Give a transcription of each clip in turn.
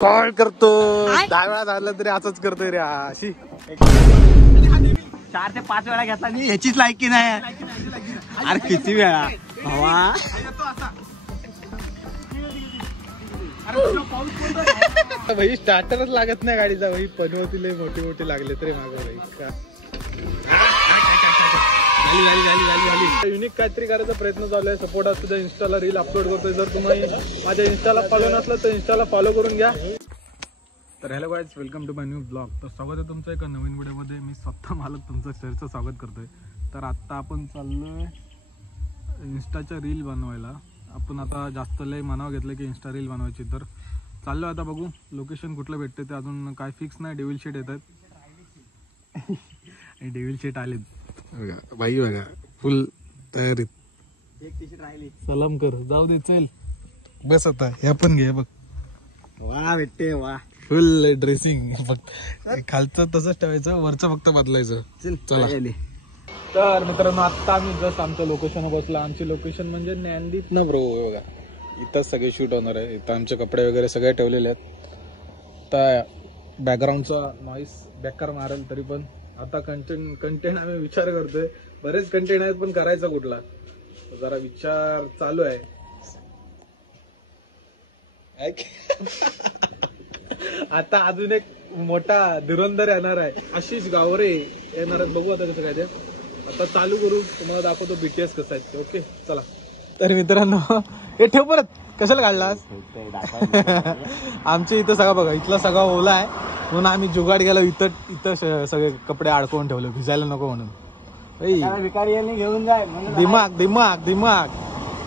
Call करतो 10 वेळा झालं तरी असंच करतोय रे. अशी 4 ते 5 वेळा घेतला मी, ह्याचीच लायकी नाही. अरे किती वेळा भावा. भाई स्टार्टरच लागत नाही गाडीचा. भाई पनवती लय मोठे मोठे लागले तरी मागं भाई का युनिक काहीतरी करायचा प्रयत्न चालू आहे. सपोर्ट असतो इंस्टाला रील अपलोड करतोय. जर तुम्ही माझ्या इंस्टाला फॉलो नसला तर इंस्टाला फॉलो करून घ्या. तर hello guys, welcome to my new blog. तर स्वागत आहे तुमचं एका नवीन व्हिडिओमध्ये. मी स्वतः मालक तुमचं शेअरचं स्वागत करतोय. तर आत्ता आपण चाललोय इंस्टाच्या रील बनवायला. आपण आता जास्त लय मनाव घेतलं की इंस्टा रील बनवायची. तर चाललो आता, बघू लोकेशन कुठलं भेटते ते अजून काय फिक्स नाही. डेव्हिल शेट येत आहेत. डेव्हिल शेट आले बघा भाई, बघा फुल तयारीत. एक टी-शर्ट राहिली. सलाम कर, जाऊ दे चल बस. आता हे पण घे बघ. वा भेटते वा. फुल ड्रेसिंग. फक्त खालचं तसंच ठेवायचं, वरचं फक्त बदलायचं. चला. तर मित्रांनो, आत्ता आम्ही जस्ट आमच्या लोकेशन बसला. आमची लोकेशन म्हणजे ज्ञानदीप ना ब्रो. बघा इथंच सगळे शूट होणार आहे. इथं आमचे कपडे वगैरे सगळे ठेवलेले आहेत. तर बॅकग्राऊंडचा नॉईस बेकार मारेल तरी पण आता कंटेंट आम्ही विचार करतोय. बरेच कंटेंट आहेत पण करायचा कुठला, जरा विचार चालू आहे. आता अजून एक मोठा धुरंधर येणार आहे, आशिष गावरे येणार आहेत. बघू आता कसं काय ते. आता चालू करू, तुम्हाला दाखवतो बीटीएस कसं आहे ते. ओके चला. तर मित्रांनो, हे ठेव परत, कशाला काढलास? आमच्या इथं सगळं बघा, इथला सगळा ओला आहे म्हणून आम्ही जुगाड गेलो. इथं सगळे कपडे अडकवून ठेवले, भिजायला नको म्हणून. घेऊन जाय दिमाग दिमाग दिमाग.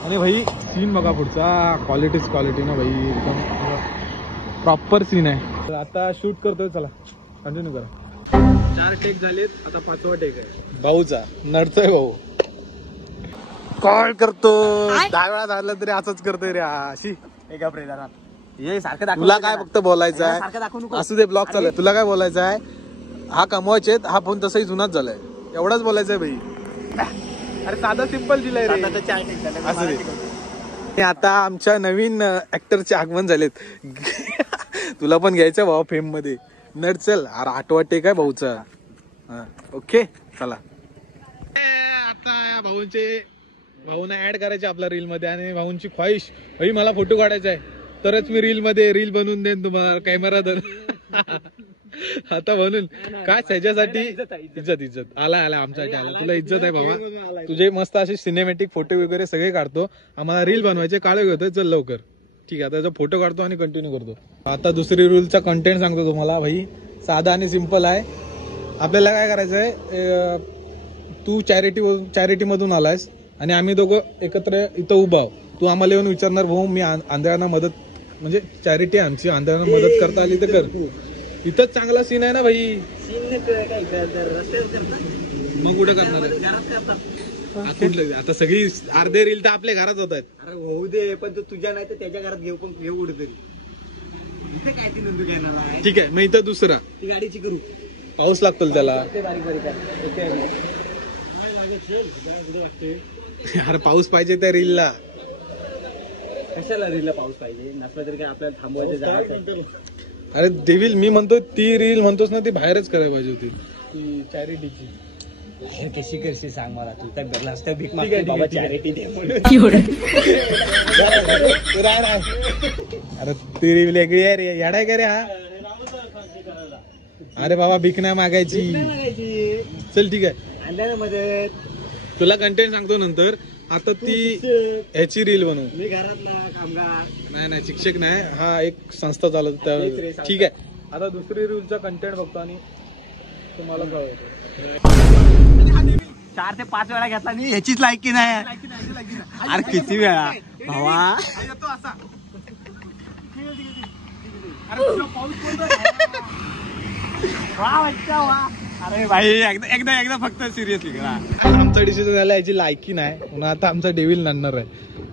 आणि भाई सीन बघा पुढचा, क्वालिटी ना भाई, एकदम प्रॉपर सीन आहे. तर आता शूट करतोय, चला कंटिन्यू करा. 4 टेक झालेत, आता 5वा टेक आहे भाऊचा. नडतोय भाऊ, कॉल करतो 10 वेळा झालं तरी असंच करतोय रे. अशी तुला काय फक्त बोलायचं आहे, असू दे ब्लॉग चालू आहे. तुला काय बोलायचं आहे, हा कमवायचे, हा फोन तसंही जुनाच झालाय, एवढाच बोलायचंय भाई. अरे साधा सिंपल दिलाय रे. असू दे. आता आमच्या नवीन ऍक्टरचे आगमन झालेत. तुला पण घ्यायचं भाऊ फेम मध्ये. नट चल. अरे 8वा टेक आहे भाऊचा. ओके चला. आता भाऊना ऍड करायचे आपल्या रील मध्ये. आणि भाऊंची ख्वाहिश, भाई मला फोटो काढायचा आहे तरच मी रील बनवून देईन तुम्हाला, कॅमेरा धर. आता म्हणून काय त्याच्यासाठी इज्जत आला आमच्यासाठी आला. तुला इज्जत आहे बाबा. तुझे मस्त असे सिनेमॅटिक फोटो वगैरे सगळे काढतो. आम्हाला रील बनवायचे, काळे घेतोय. चल लवकर. ठीक आहे, त्याचा फोटो काढतो आणि कंटिन्यू करतो. आता दुसरी रूलचा कंटेंट सांगतो तुम्हाला भाई. साधा आणि सिंपल आहे. आपल्याला काय करायचंय, तू चॅरिटी मधून आलायस आणि आम्ही दोघं एकत्र इथं उभा आहो. तू आम्हाला येऊन विचारणार, भाऊ मी आंधळ्यांना मदत, म्हणजे चॅरिटी आमची, आंधळ्यांना मदत करता आली तर कर. इथंच चांगला सीन आहे ना भाई. मग कुठे करणार आहे? आता सगळी अर्धे रील तर आपल्या घरात होत आहेत. अरे होऊ दे, पण तू तुझ्या नाही तर त्याच्या घरात घेऊ, पण घेऊ कुठे तरी. इथे काय ती नंदू घेणार आहे? ठीक आहे, मग इथं दुसरा ती गाडीची करू. पाऊस लागतो त्याला. अरे पाऊस पाहिजे त्या रीलला. कशाला रीलला पाऊस पाहिजे? नसला तरी काय आपल्याला थांबवायचं जायचं. अरे डेव्हिल, मी म्हणतो ती रील म्हणतोस ना, ती बाहेरच करायला पाहिजे होती, ती चॅरिटीची. कशी करशील सांग मला. तू तर गरलास तर भीक मागते बाबा, चॅरिटी दे म्हणून. अरे ती रील वेगळी आहे रे, येडाय का रे हा? अरे बाबा भीक नाही मागायची. चल ठीक आहे, आणल्या मध्ये तुला कंटेंट सांगतो नंतर. आता ती ह्याची रील बनवू. मी घरातला कामगार नाही शिक्षक नाही, हा एक संस्था चालत. ठीक आहे, आता दुसरी रीलचा कंटेंट बघतो आणि तुम्हाला कळवतो. 4 ते 5 वेळा घेतला मी, ह्याचीच लायकी नाही. अरे किती वेळा भावा. अरे भाई एकदा फक्त सिरियसली करा. आमचा डिसिजन झाला, याची लायकी नाही म्हणून आता आमचा डेव्हिल नडणार आहे.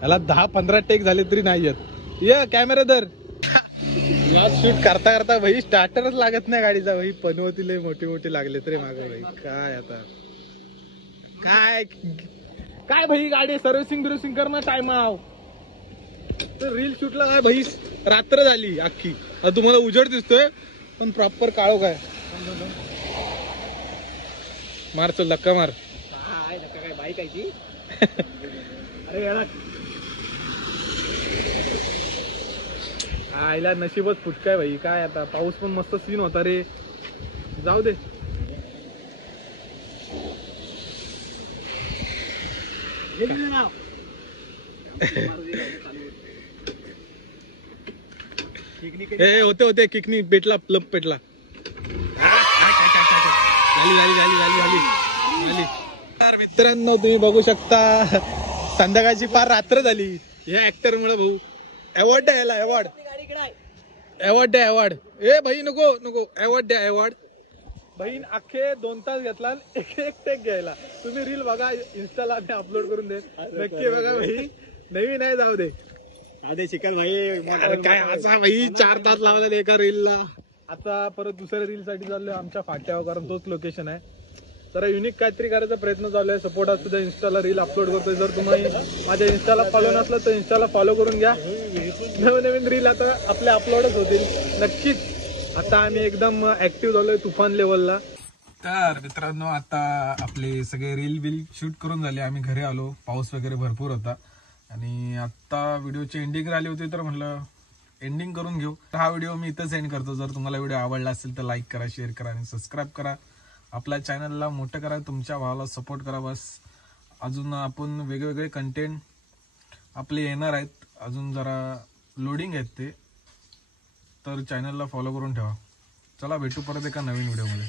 याला 10-15 टेक झाले तरी नाही येत. ये कॅमेरा धर. शूट करता करता भाई स्टार्टरच लागत नाही गाडीचा. भाई पनवती लय मोठे लागले तरी मागे. भाई काय आता काय भाई, गाडी सर्व्हिसिंग करणं टाइम आव. तर रील शूटला काय भाई रात्र झाली अख्खी. आता तुम्हाला उजेड दिसतोय पण प्रॉपर काळोख आहे. मार चल धक्का मार. काय बाईक आहे ती. अरे याला आईला नशीबच फुटकाय भाई. काय आता पाऊस पण मस्त सीन होता रे. जाऊ दे. हे होते किकनी पेटला प्लब पेटला. तर मित्रांनो तुम्ही बघू शकता संध्याकाळची पार रात्र झाली या ऍक्टर मुळे. भाऊ अवॉर्ड द्या याला. अवॉर्ड ए भाई नको अवॉर्ड द्या. अवॉर्ड बहीण अख्खे 2 तास घेतला एक टेक घ्यायला. तुम्ही रील बघा इन्स्टाला अपलोड करून दे नक्की बघा भाई. नवीन आहे जाऊ दे. अरे शिकल भाई काय असा भाई 4 तास लावले एका रीलला. आता परत दुसऱ्या रील साठी चाललोय आमच्या फाट्यावर कारण तोच लोकेशन आहे. तर युनिक काहीतरी करायचा प्रयत्न चालू आहे. सपोर्ट असतो त्या इन्स्टाला रील अपलोड करतोय. जर तुम्ही माझ्या इन्स्टाला फॉलो नसलं तर इन्स्टाला फॉलो करून घ्या. नवीन रील आता आपल्या अपलोडच होतील नक्कीच. आता आम्ही एकदम ऍक्टिव्ह झालोय तुफान लेवलला. तर मित्रांनो आता आपले सगळे रील बिल शूट करून झाले. आम्ही घरी आलो. पाऊस वगैरे भरपूर होता आणि आता व्हिडिओची एंडिंग आली होती तर म्हटलं एंडिंग करून घेऊ. हा व्हिडिओ मी इथंच एंड करतो. जर तुम्हाला व्हिडिओ आवडला असेल तर लाईक करा, शेअर करा आणि सबस्क्राईब करा. आपल्या चॅनलला मोठं करा, तुमच्या भावाला सपोर्ट करा. बस अजून आपण वेगवेगळे कंटेंट आपले येणार आहेत. अजून जरा लोडिंग आहेत ते. तर चॅनलला फॉलो करून ठेवा. चला भेटू परत एका नवीन व्हिडिओमध्ये.